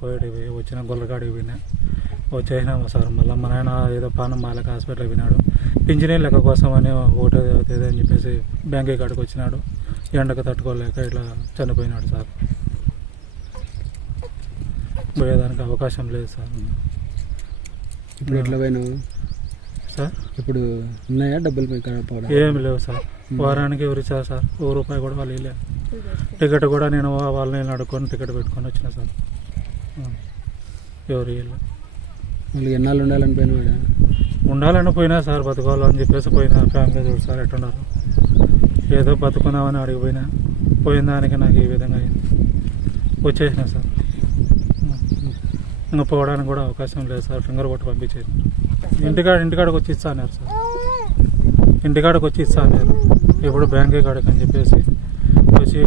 పోయి వచ్చిన గొల్లకాడికి పోయినా. వచ్చేసినాము సార్ మళ్ళీ మా నాయన ఏదో పానం మాలక హాస్పిటల్కి పోయినాడు. పింఛనీ లెక్క కోసం అని ఒకటో తేదీ అని చెప్పేసి బ్యాంక్ కాడికి వచ్చినాడు. ఎండకు తట్టుకోలేక ఇట్లా చనిపోయినాడు సార్. పోయేదానికి అవకాశం లేదు సార్. ఇప్పుడు ఎట్లా పోయినావు? సార్? ఇప్పుడు ఉన్నాయా డబ్బులు ఏమి లేవు సార్. వారానికి ఎవరు ఇచ్చారు సార్? ఓ రూపాయి కూడా వాళ్ళు టికెట్ కూడా నేను వాళ్ళని అడుక్కొని టికెట్ పెట్టుకొని వచ్చిన సార్. ఎవరు మళ్ళీ ఎన్నాళ్ళు ఉండాలని పోయినావు ఈడ? ఉండాలని పోయినా సార్ బతుకోవాలని చెప్పేసి పోయినా. ఫ్యామిలీ చూడు సార్ ఎట్టున్నారు. ఏదో బతుకున్నామని అడిగి పోయినా పోయిన దానికి నాకు ఈ విధంగా అయింది. వచ్చేసిన సార్. ఇంకా పోవడానికి కూడా అవకాశం లేదు సార్. ఫింగర్ కొట్టి పంపించేసి ఇంటికాడ ఇంటికాడకి వచ్చి ఇస్తా అన్నారు సార్. ఇంటికాడకి వచ్చి ఇస్తా అన్నారు ఇప్పుడు బ్యాంక్ కాడికి అని చెప్పేసి వచ్చి